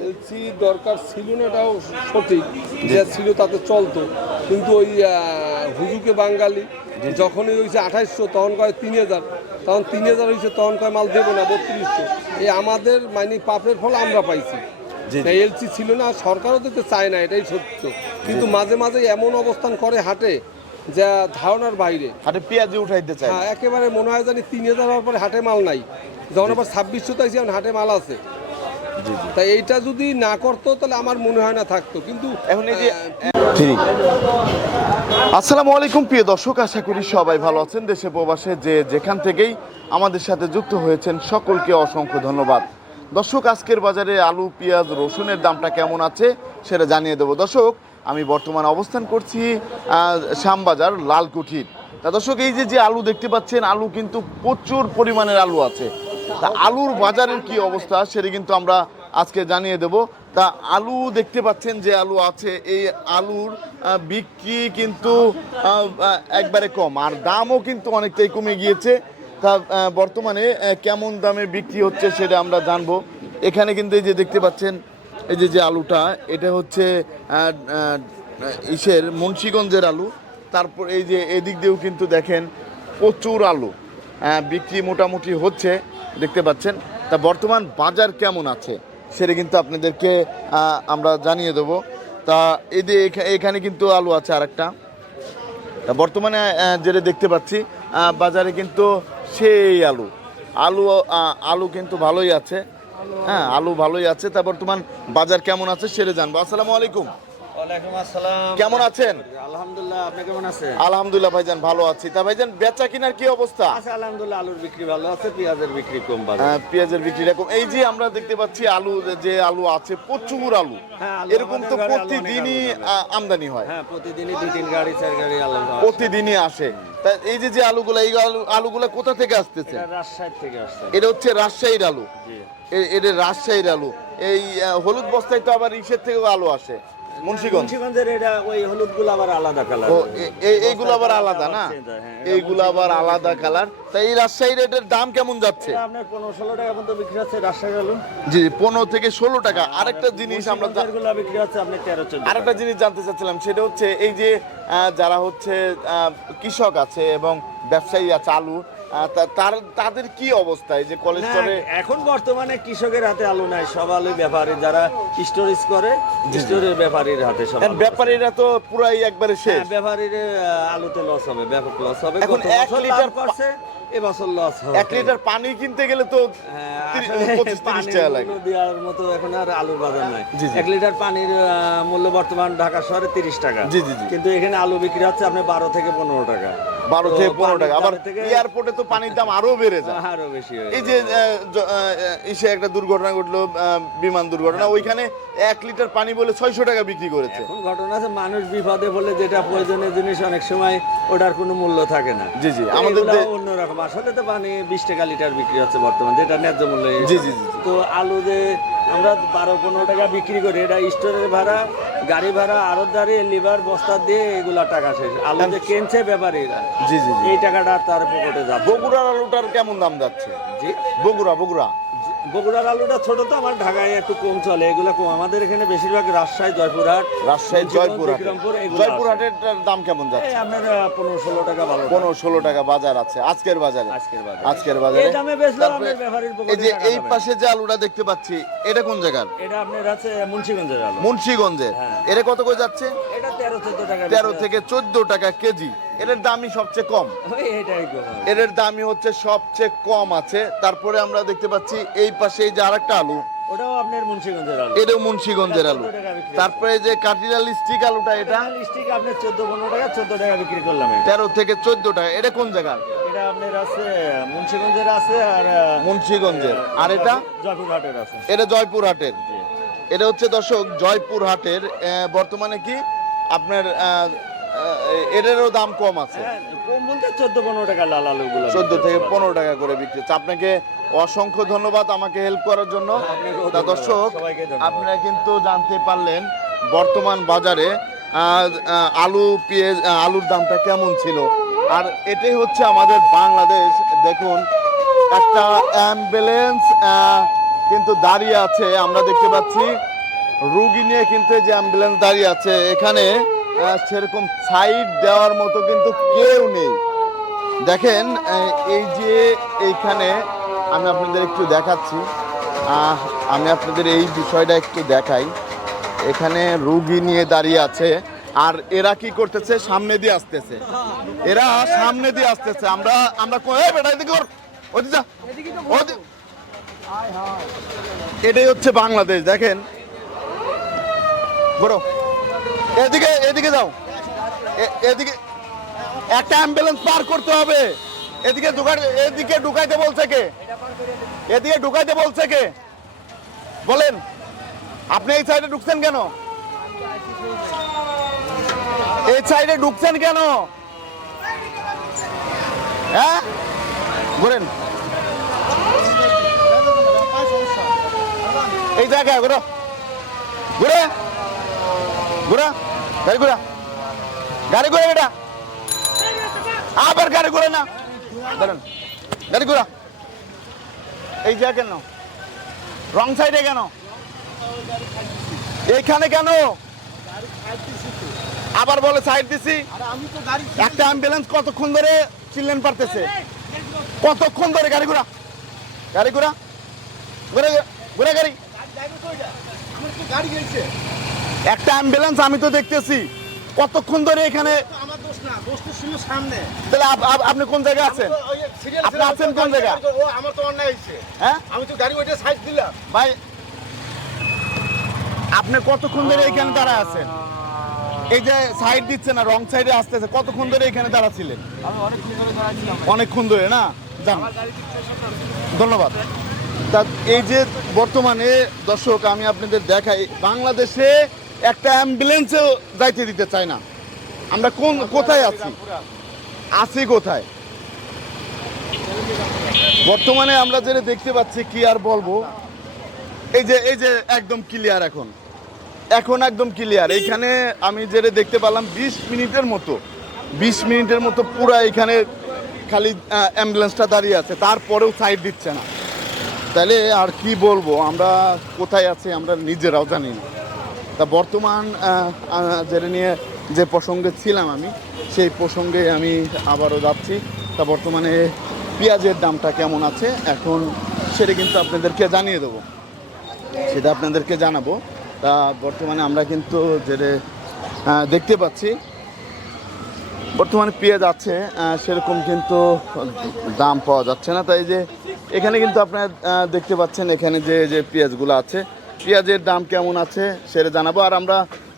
LC দরকার ছিল না এটাও সঠিক যে ছিল তাতে চলতো। কিন্তু ওই হুজুকে বাঙালি যখনই হয়েছে আঠাইশশো তখন কয় তিন হাজার তখন তিন হাজার হয়েছে তখন কয় মাল দেবো না বত্রিশশো। এই আমাদের মানে পাপের ফল আমরা পাইছি। এলসি ছিল না সরকারও দিতে চায় না এটাই সত্য। কিন্তু মাঝে মাঝে এমন অবস্থান করে হাটে যা ধারণার বাইরে। হাটে পেঁয়াজি উঠাইতে চাই হ্যাঁ একেবারে মনে হয় জানি তিন হাজার হওয়ার পরে হাটে মাল নাই। যখন আবার ছাব্বিশশো তাইছি এখন হাটে মাল আছে। তাই এইটা যদি না করতো তাহলে আমার মনে হয় না থাকতো। কিন্তু এখন এই যে আসসালামু আলাইকুম প্রিয় দর্শক আশা করি সবাই ভালো আছেন দেশে প্রবাসে যে যেখান থেকেই আমাদের সাথে যুক্ত হয়েছেন সকলকে অসংখ্য ধন্যবাদ। দর্শক আজকের বাজারে আলু পেঁয়াজ রসুনের দামটা কেমন আছে সেটা জানিয়ে দেবো। দর্শক আমি বর্তমানে অবস্থান করছি আহ, শ্যামবাজার লালকুঠির তা দর্শক এই যে যে আলু দেখতে পাচ্ছেন আলু কিন্তু প্রচুর পরিমাণের আলু আছে। তা আলুর বাজারের কি অবস্থা সেটা কিন্তু আমরা আজকে জানিয়ে দেব। তা আলু দেখতে পাচ্ছেন যে আলু আছে, এই আলুর বিক্রি কিন্তু একবারে কম। আর দামও কিন্তু অনেকটাই কমে গিয়েছে। তা বর্তমানে কেমন দামে বিক্রি হচ্ছে সেটা আমরা জানব। এখানে কিন্তু এই যে দেখতে পাচ্ছেন, এই যে যে আলুটা, এটা হচ্ছে ইসের মুন্সিগঞ্জের আলু। তারপর এই যে, এদিক দিয়েও কিন্তু দেখেন, প্রচুর আলু বিক্রি মোটামুটি হচ্ছে। দেখতে পাচ্ছেন। তা বর্তমান বাজার কেমন আছে সেটা কিন্তু আপনাদেরকে আমরা জানিয়ে দেবো। তা যে এখানে কিন্তু আলু আছে আরেকটা। তা বর্তমানে যেটা দেখতে পাচ্ছি বাজারে কিন্তু সেই আলু। আলু আলু কিন্তু ভালোই আছে। হ্যাঁ আলু ভালোই আছে। তা বর্তমান বাজার কেমন আছে সেটা জানব। আসসালামু আলাইকুম। কেমন আছেন? আলহামদুলিল্লাহ আপনি কেমন আছেন? আলহামদুলিল্লাহ ভাইজান ভালো আছি। তা ভাইজান বেচা কিনার কি অবস্থা? আলহামদুলিল্লাহ আলুর বিক্রি ভালো আছে পেঁয়াজের বিক্রি কম পেঁয়াজের বিক্রি এরকম এই যে আমরা দেখতে পাচ্ছি আলু যে আলু আছে প্রচুর আলু। হ্যাঁ, এরকম তো প্রতিদিনই আমদানি হয়। হ্যাঁ প্রতিদিনই দুই তিন গাড়ি চার গাড়ি আলু প্রতিদিনই আসে। তা এই যে যে আলুগুলো এই আলু আলুগুলো কোথা থেকে আসতেছে? এটা রাজশাহী থেকে আসছে। এটা হচ্ছে রাজশাহীর আলু। এটা রাজশাহীর আলু। এই হলুদ বস্তায় তো আবার ইসের থেকেও আলু আসে। মুন্সিগঞ্জ। মুন্সিগঞ্জের এটা ওই হলুদগুলো আবার আলাদা কালার ও এইগুলো আবার আলাদা না? হ্যাঁ, এইগুলো আবার আলাদা কালার তাই এই রাজশাহীর এটার দাম কেমন যাচ্ছে? আপনার পনেরো ষোলো টাকা পর্যন্ত বিক্রি হচ্ছে রাজশাহী আলু। জি পনেরো থেকে ষোলো টাকা। আরেকটা জিনিস আমরা বিক্রি হচ্ছে আপনি তেরো চোদ্দ আরেকটা জিনিস জানতে চাচ্ছিলাম সেটা হচ্ছে এই যে যারা হচ্ছে আহ, কৃষক আছে এবং ব্যবসায়ী আছে আলু তার তাদের কি অবস্থা? এই যে কোলেস্টরে এখন বর্তমানে কৃষকের হাতে আলু নাই সব আলু ব্যাপারী। যারা স্টোরেজ করে স্টোরের ব্যাপারীর হাতে সব ব্যাপারীরা তো পুরাই একবারে শেষ। হ্যাঁ, ব্যাপারীর আলুতে লস হবে ব্যাপক লস হবে। এখন এক লিটার করছে এবছর লস হবে। এক লিটার পানি কিনতে গেলে তো হ্যাঁ, পঁচিশ তিরিশ টাকা লাগে। দেওয়ার মতো এখন আর আলুর বাজার নাই। এক লিটার পানির মূল্য বর্তমান ঢাকা শহরে তিরিশ টাকা। জি, জি, জি। কিন্তু এখানে আলু বিক্রি হচ্ছে আপনি বারো থেকে পনেরো টাকা। বারো থেকে পনেরো টাকা। আবার এয়ারপোর্টে তো পানির দাম আরও বেড়ে যায়। আরও বেশি এই যে ইসে একটা দুর্ঘটনা ঘটলো বিমান দুর্ঘটনা। ওইখানে এক লিটার পানি বলে ছয়শো টাকা বিক্রি করেছে। এখন ঘটনা আছে মানুষ বিপদে বলে যেটা প্রয়োজনীয় জিনিস অনেক সময় ওটার কোনো মূল্য থাকে না। জি, জি, আমাদের অন্যরকম। আসলে তো পানি বিশ টাকা লিটার বিক্রি হচ্ছে বর্তমান যেটা ন্যায্য মূল্য। জি, জি, জি। তো আলু যে আমরা বারো পনেরো টাকা বিক্রি করি। এটা স্টোরের ভাড়া গাড়ি ভাড়া আরও দাঁড়িয়ে লিভার বস্তা দিয়ে এগুলা টাকা শেষ। আলু যে কেনছে ব্যাপারীরা জি জি জি। এই টাকাটা তার পকেটে যাবে বগুড়ার আলুটার কেমন দাম যাচ্ছে? জি। বগুড়া বগুড়া। বগুড়ার আলুটা ছোট তো আমার ঢাকায় একটু কম চলে। এগুলো কম। আমাদের এখানে বেশিরভাগ রাজশাহী জয়পুরহাট রাজশাহী জয়পুরহাট। জয়পুরহাটের দাম কেমন যাচ্ছে? এই আপনার পনেরো ষোলো টাকা ভালো পনেরো ষোলো টাকা বাজার আছে। আজকের বাজারে? আজকের বাজারে। আজকের বাজারে? এই দামে ব্যাপারীর এই যে এই পাশে যে আলুটা দেখতে পাচ্ছি এটা কোন জায়গার? এটা আপনার আছে মুন্সিগঞ্জের আলু। মুন্সিগঞ্জের। হ্যাঁ। এটা কত করে যাচ্ছে? এটা তেরো থেকে চোদ্দ টাকা কেজি। এটার দামই সবচেয়ে কম। এটার দামই হচ্ছে সবচেয়ে কম আছে। তারপরে আমরা দেখতে পাচ্ছি এই পাশে এই যে আরেকটা আলু। ওটাও আপনার মুন্সিগঞ্জের আলু। এটাও মুন্সিগঞ্জের আলু। 14 তারপরে যে কাটিলাল স্টিক আলুটা এটা। টাকা চোদ্দ টাকা বিক্রি করলাম এটা। তেরো থেকে চোদ্দ টাকা। এটা কোন জায়গার এটা আপনার আছে মুন্সিগঞ্জের আছে আর মুন্সিগঞ্জের। আর এটা? জয়পুরহাটের আছে। এটা জয়পুরহাটের। এটা হচ্ছে দর্শক জয়পুরহাটের বর্তমানে কি? আপনার এটারও দাম কম আছে। হ্যাঁ, কম বলতে চোদ্দ পনেরো টাকা লাল আলুগুলো চোদ্দ থেকে পনেরো টাকা করে বিক্রি হচ্ছে। আপনাকে অসংখ্য ধন্যবাদ আমাকে হেল্প করার জন্য। ধন্যবাদ। দর্শক আপনারা কিন্তু জানতে পারলেন বর্তমান বাজারে আলু পেঁয়াজ আলুর দামটা কেমন ছিল। আর এটাই হচ্ছে আমাদের বাংলাদেশ। দেখুন একটা অ্যাম্বুলেন্স কিন্তু দাঁড়িয়ে আছে। আমরা দেখতে পাচ্ছি রুগী নিয়ে কিন্তু যে অ্যাম্বুলেন্স দাঁড়িয়ে আছে, এখানে সেরকম সাইড দেওয়ার মতো কিন্তু কেউ নেই। দেখেন এই যে এইখানে আমি আপনাদের একটু দেখাচ্ছি। আমি আপনাদের এই বিষয়টা একটু দেখাই। এখানে রুগী নিয়ে দাঁড়িয়ে আছে, আর এরা কি করতেছে? সামনে দিয়ে আসতেছে। এরা সামনে দিয়ে আসতেছে। আমরা আমরা এটাই হচ্ছে বাংলাদেশ। দেখেন বড়। এদিকে এদিকে যাও। এদিকে একটা অ্যাম্বুলেন্স পার করতে হবে। এদিকে ঢুকা এদিকে ঢুকাইতে বলছে কে? এদিকে ঢুকাইতে বলছে কে? বলেন, আপনি এই সাইডে ঢুকছেন কেন? এই সাইডে ঢুকছেন কেন? হ্যাঁ? বলেন এই জায়গায় ঘুরো। ঘুরে। ঘুরা, গাড়ি ঘুরা। গাড়ি ঘুরে বেটা। আবার গাড়ি ঘুরে না। গাড়ি ঘুরা। এই জায়গা কেন? রং সাইডে কেন? এইখানে কেন? আবার বলে সাইড দিছি। একটা অ্যাম্বুলেন্স কতক্ষণ ধরে চিল্লেন পারতেছে? কতক্ষণ ধরে গাড়ি ঘোরা? গাড়ি ঘোরা। ঘুরে ঘুরে গাড়ি। একটা অ্যাম্বুলেন্স আমি তো দেখতেছি। কতক্ষণ ধরে এখানে আমার দোষ না দোষ সামনে। তাহলে আপ- আপ- আপনি কোন জায়গায় আছেন? আপনি আছেন কোন জায়গা? ও আমার তো অন্যায় হয়েছে। হ্যাঁ? আমি তো গাড়ি ওইটা সাইড দিলাম। ভাই আপনি কতক্ষণ ধরে এখানে দাঁড়া আছেন? এই যে সাইড দিচ্ছে না রং সাইডে আসতেছে। কতক্ষণ ধরে এখানে দাঁড়া ছিলেন অনেকক্ষণ ধরে না? যান। ধন্যবাদ। তা এই যে বর্তমানে দর্শক আমি আপনাদের দেখাই বাংলাদেশে একটা অ্যাম্বুলেন্সেও যাইতে দিতে চায় না। আমরা কোন কোথায় আছি? আছি কোথায়? বর্তমানে আমরা যেটা দেখতে পাচ্ছি, কি আর বলব? এই যে এই যে একদম ক্লিয়ার এখন। এখন একদম ক্লিয়ার এইখানে আমি যেটা দেখতে পেলাম, বিশ মিনিটের মতো। বিশ মিনিটের মতো পুরো এখানে খালি অ্যাম্বুলেন্সটা দাঁড়িয়ে আছে। তারপরেও সাইড দিচ্ছে না। তাহলে আর কি বলব? আমরা কোথায় আছি? আমরা নিজেরাও জানি না। তা বর্তমান যেটা নিয়ে যে প্রসঙ্গে ছিলাম আমি, সেই প্রসঙ্গে আমি আবারও যাচ্ছি। তা বর্তমানে পেঁয়াজের দামটা কেমন আছে? এখন সেটা কিন্তু আপনাদেরকে জানিয়ে দেবো। সেটা আপনাদেরকে জানাব। তা বর্তমানে আমরা কিন্তু যেটা দেখতে পাচ্ছি, বর্তমানে পেঁয়াজ আছে সেরকম কিন্তু দাম পাওয়া যাচ্ছে না। তাই যে এখানে কিন্তু আপনারা দেখতে পাচ্ছেন এখানে যে যে পেঁয়াজগুলো আছে পেঁয়াজের দাম কেমন আছে সেটা জানাব। আর আমরা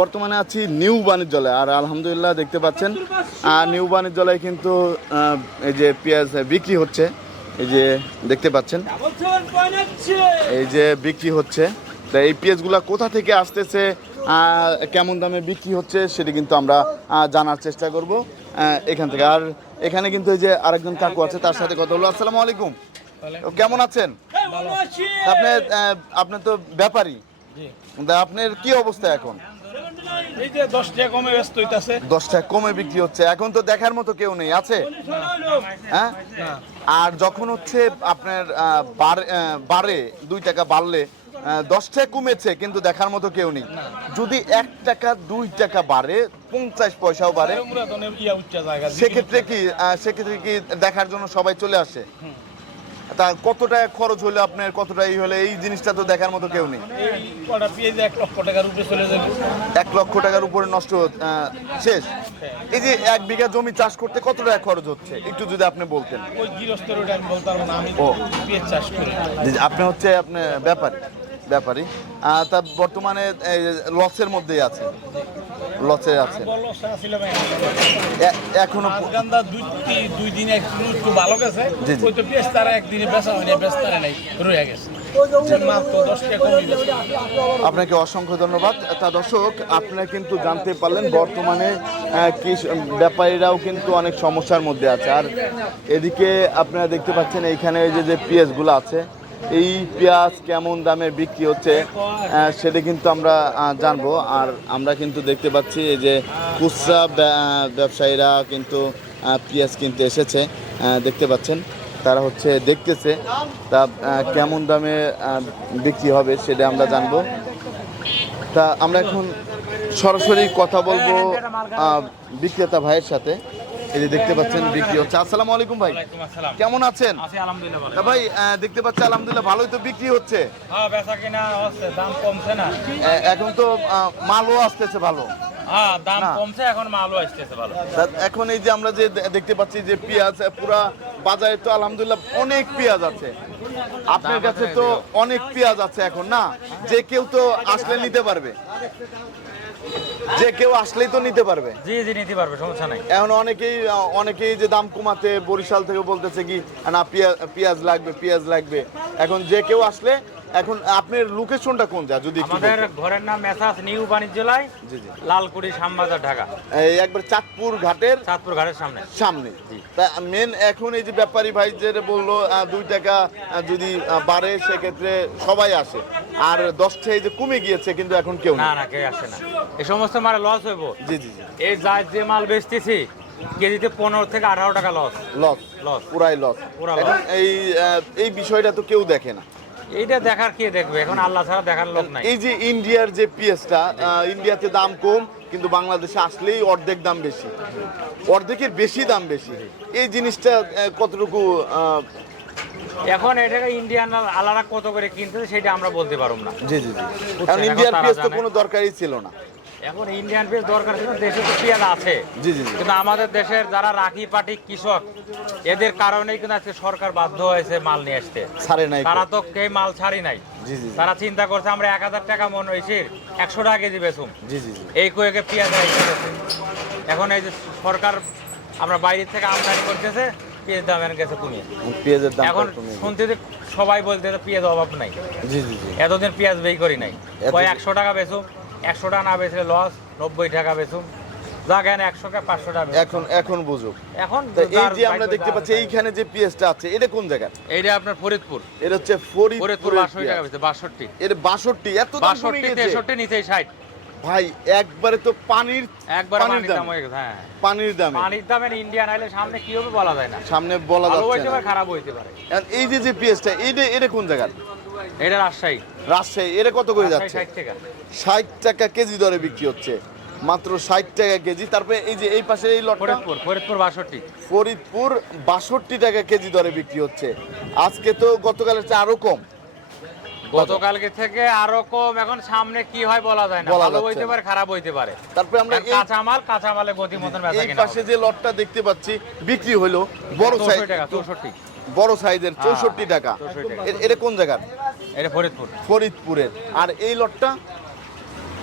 বর্তমানে আছি নিউ বাণিজ্যালয়। আর আলহামদুলিল্লাহ দেখতে পাচ্ছেন আর নিউ বাণিজ্যালয় কিন্তু এই যে পেঁয়াজ বিক্রি হচ্ছে, এই যে দেখতে পাচ্ছেন, এই যে বিক্রি হচ্ছে। তা এই পেঁয়াজগুলো কোথা থেকে আসতেছে কেমন দামে বিক্রি হচ্ছে সেটা কিন্তু আমরা জানার চেষ্টা করব এখান থেকে। আর এখানে কিন্তু এই যে আরেকজন কাকু আছে, তার সাথে কথা হলো আসসালামু আলাইকুম। কেমন আছেন? আপনি আহ, আপনি তো ব্যাপারী। তা আপনার কি অবস্থা এখন? দশ টাকা কমে বিক্রি হচ্ছে। এখন তো দেখার মতো কেউ নেই। আছে? হ্যাঁ? আর যখন হচ্ছে আপনার বাড়ে- দুই টাকা বাড়লে আহ, দশ টাকা কমেছে কিন্তু দেখার মতো কেউ নেই। যদি এক টাকা দুই টাকা বাড়ে পঞ্চাশ পয়সাও বাড়ে। সেক্ষেত্রে কি সেক্ষেত্রে কি দেখার জন্য সবাই চলে আসে? তা কত টাকা খরচ হলে আপনার কত টাকা হলে এই জিনিসটা তো দেখার মতো কেউ নেই। এক লক্ষ টাকার উপরে চলে যাবে। এক লক্ষ টাকার উপরে নষ্ট শেষ। এই যে এক বিঘা জমি চাষ করতে কত টাকা খরচ হচ্ছে? একটু যদি আপনি বলতেন। ওই গৃহস্থের ওটা আমি বলতে না আমি ও। চাষ করি। আপনি হচ্ছে আপনি ব্যাপারী ব্যাপারী। তা বর্তমানে লসের মধ্যেই আছে লসে আছে। বলো ছিল এ- এখনও গান্দা দুই দুই দিন একটু ভালো গেছে। জি, জি। ওই তো পেঁয়াজ তারা একদিনে বেচা হয়নি বেচা তারা নাই রয়ে গেছে। আপনাকে অসংখ্য ধন্যবাদ। তা দর্শক আপনারা কিন্তু জানতে পারলেন বর্তমানে ব্যাপারীরাও কিন্তু অনেক সমস্যার মধ্যে আছে। আর এদিকে আপনারা দেখতে পাচ্ছেন এইখানে এই যে যে পেঁয়াজগুলো আছে এই পেঁয়াজ কেমন দামে বিক্রি হচ্ছে সেটা কিন্তু আমরা জানব। আর আমরা কিন্তু দেখতে পাচ্ছি এই যে খুচরা ব্যবসায়ীরা কিন্তু পেঁয়াজ কিনতে এসেছে দেখতে পাচ্ছেন। তারা হচ্ছে দেখতেছে, তা কেমন দামে বিক্রি হবে সেটা আমরা জানব। তা আমরা এখন সরাসরি কথা বলব বিক্রেতা ভাইয়ের সাথে। এই যে দেখতে পাচ্ছেন বিক্রি হচ্ছে। আসসালামু আলাইকুম ভাই। কেমন আছেন? ভাই দেখতে পাচ্ছি আলহামদুলিল্লাহ ভালোই তো বিক্রি হচ্ছে। হ্যাঁ দাম কমছে না। এখন তো মালও আসতেছে ভালো। হ্যাঁ দাম কমছে এখন মালও আসতেছে ভালো। এখন এই যে আমরা যে দেখতে পাচ্ছি যে পেঁয়াজ পুরা বাজারে তো আলহামদুলিল্লাহ অনেক পেঁয়াজ আছে। আপনার কাছে তো অনেক পেঁয়াজ আছে এখন না? যে কেউ তো আসলে নিতে পারবে। যে কেউ আসলেই তো নিতে পারবে। জি জি নিতে পারবে সমস্যা নাই। এখন অনেকেই অনেকেই যে দাম কমাতে বরিশাল থেকে বলতেছে কি না পেঁয়াজ পেঁয়াজ লাগবে পেঁয়াজ লাগবে। এখন যে কেউ আসলে এখন আপনার লোকেশনটা কোন যা যদি আমাদের ঘরের নাম মেসাজ নিউ বাণিজ্যালয় জি জি। লালকুড়ি শ্যামবাজার ঢাকা। এই একবার চাঁদপুর ঘাটের চাঁদপুর ঘাটের সামনে। সামনে জি। তা মেন এখন এই যে ব্যাপারী ভাই যেটা বলল দুই টাকা যদি বাড়ে সেক্ষেত্রে সবাই আসে। আর দশটা এই যে কমে গিয়েছে কিন্তু এখন কেউ না না কেউ আসে না। এই সমস্ত মালে লস হইব। জি জি জি। এই যা যে মাল বেচতেছি কেজিতে পনেরো থেকে আঠারো টাকা লস লস লস পুরাই লস এই এই বিষয়টা তো কেউ দেখে না। এইটা দেখার কে দেখবে? এখন আল্লাহ ছাড়া দেখার লোক নাই। এই যে ইন্ডিয়ার যে পিএসটা ইন্ডিয়াতে দাম কম কিন্তু বাংলাদেশে আসলেই অর্ধেক দাম বেশি। অর্ধেকের বেশি দাম বেশি। এই জিনিসটা কতটুকু এখন এটাকে ইন্ডিয়ান আলাদা কত করে কিনতেছে সেটা আমরা বলতে পারব না। জি জি জি। কারণ এখন ইন্ডিয়ার পিএস তো কোনো দরকারই ছিল না। এখন ইন্ডিয়ান পেঁয়াজ দরকার ছিল দেশে তো পেঁয়াজ আছে। কিন্তু আমাদের দেশের যারা রাখি পাটি কৃষক এদের কারণেই কিন্তু আজকে সরকার বাধ্য হয়েছে মাল নিয়ে আসতে। তারা তো কে মাল ছাড়ি নাই। তারা চিন্তা করছে আমরা এক হাজার টাকা মন হয়েছি একশো টাকা কেজি বেচুম। এই কয়েকে পেঁয়াজ এখন এই যে সরকার আমরা বাইরে থেকে আমদানি করতেছে পেঁয়াজ দাম এনে গেছে কমিয়ে পেঁয়াজের দাম এখন শুনতে যে সবাই বলতে পেঁয়াজ অভাব নাই। জি জি জি। এতদিন পেঁয়াজ বেই করি নাই। কয় একশো টাকা বেচুম। একশো টাকা না বেচলে লস নব্বই টাকা টাকা এখন এখন বুঝুক। এখন এই যে আমরা দেখতে পাচ্ছি এইখানে যে পেঁয়াজটা আছে এটা কোন জায়গা আপনার ফরিদপুর। এটা হচ্ছে ফরিদপুর টাকা এর এত দাম কমে বাষট্টি গেছে। তেষট্টি নিচেই ষাট। ভাই একবারে তো পানির একবার পানির পানির দাম হয়ে গেছে হ্যাঁ। পানির দামে। পানির দামের ইন্ডিয়ান আইলে সামনে কি হবে বলা যায় না। সামনে বলা যাচ্ছে না। খারাপ হইতে পারে। এই যে যে এইটা এটা কোন জায়গার? এটা রাজশাহী। রাজশাহী এটা কত করে যাচ্ছে? ষাট টাকা। কেজি দরে বিক্রি হচ্ছে। মাত্র ষাট টাকা কেজি। তারপরে এই যে এই পাশে এই লটটা? ফরিদপুর ফরিদপুর বাষট্টি। ফরিদপুর বাষট্টি টাকা কেজি দরে বিক্রি হচ্ছে। আজকে তো গতকালের চেয়ে আরও কম। গতকালকে থেকে আরও কম। এখন সামনে কি হয় বলা যায় না। ভালো হইতে পারে খারাপ হইতে পারে। তারপরে আমরা কাঁচামাল কাঁচামালে গতি মতন বেচা এই পাশে যে লটটা দেখতে পাচ্ছি বিক্রি হলো বড় সাইজ। চৌষট্টি টাকা চৌষট্টি। বড় সাইজের চৌষট্টি টাকা। 64 টাকা। এ- এটা কোন জায়গার? এটা ফরিদপুর। ফরিদপুরের। আর এই লটটা?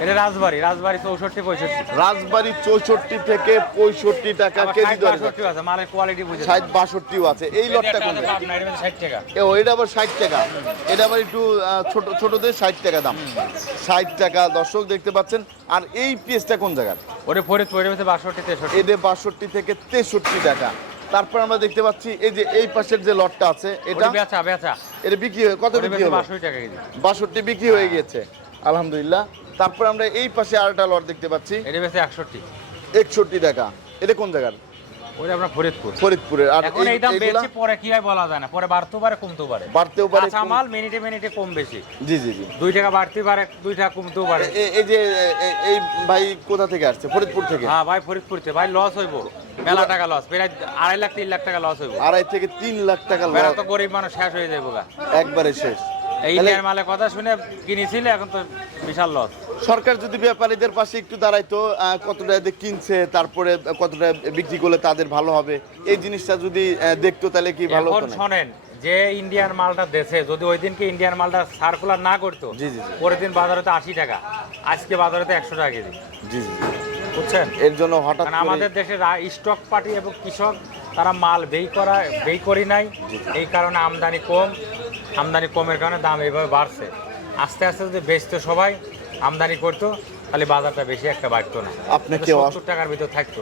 এটা রাজবাড়ি রাজবাড়ি চৌষট্টি পঁয়ষট্টি। রাজবাড়ি চৌষট্টি থেকে পঁয়ষট্টি টাকা কেজি দরে আছে মালের কোয়ালিটি বুঝে ষাট বাষট্টিও আছে। এই লটটা কোন ষাট টাকা। ও এটা আবার ষাট টাকা। এটা আবার একটু ছোট ছোটদের ষাট টাকা দাম। ষাট টাকা দর্শক দেখতে পাচ্ছেন। আর এই পিসটা কোন জায়গার? ওরে ফরিদপুর এটা বাষট্টি তেষট্টি। এদের বাষট্টি থেকে তেষট্টি টাকা। তারপর আমরা দেখতে পাচ্ছি এই যে এই পাশের যে লটটা আছে এটা বেচা বেচা। এটা বিক্রি হয়ে কত বিক্রি হলো? বাষট্টি টাকা কেজি। বাষট্টি বিক্রি হয়ে গিয়েছে আলহামদুলিল্লাহ। তারপর আমরা এই পাশে আরেকটা লট দেখতে পাচ্ছি। এটা বেচে একষট্টি। একষট্টি টাকা। এটা কোন জায়গার? ওটা আপনার ফরিদপুর। ফরিদপুরের। আর এখন এই- দাম বেশি পরে কি হয় বলা যায় না। পরে বাড়তেও পারে কমতেও পারে। বাড়তেও পারে কাঁচা মাল মিনিটে মিনিটে কম বেশি। জি জি জি। দুই টাকা বাড়তে পারে দুই টাকা কমতেও পারে। এই যে এই ভাই কোথা থেকে আসছে? ফরিদপুর থেকে? হ্যাঁ ভাই ফরিদপুরতে ভাই লস হইব। মেলা টাকা লস প্রায় আড়াই লাখ তিন লাখ টাকা লস হইব। আড়াই থেকে তিন লাখ টাকা লস তো গরিব মানুষ শেষ হয়ে যাইব গা। একবারে শেষ। এই তাহলে ইন্ডিয়ার মালের কথা শুনে কিনেছিলে এখন তো বিশাল লস সরকার যদি ব্যাপারীদের পাশে একটু দাঁড়াইতো কতটা এদের কিনছে তারপরে কতটা বিক্রি করলে তাদের ভালো হবে এই জিনিসটা যদি দেখতো তাহলে কি ভালো হতো শোনেন যে ইন্ডিয়ান মালটা দেশে যদি ওই দিনকে ইন্ডিয়ান মালটা সার্কুলার না করতো জি, জি, জি। পরের দিন বাজারে তো আশি টাকা আজকে বাজারে তো একশো টাকা কেজি। জি জি। বুঝছেন এর জন্য হঠাৎ আমাদের দেশের স্টক পার্টি এবং কৃষক তারা মাল বেই করা বেই করি নাই। এই কারণে আমদানি কম। আমদানি কমের কারণে দাম এইভাবে বাড়ছে। আস্তে আস্তে যদি বেচতো সবাই আমদানি করতো তাহলে বাজারটা বেশি একটা বাড়তো না। আপনাকে সত্তর টাকার ভিতর থাকতো।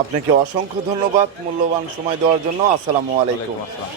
আপনাকে অসংখ্য ধন্যবাদ মূল্যবান সময় দেওয়ার জন্য। আসসালামু আলাইকুম। আসসালাম।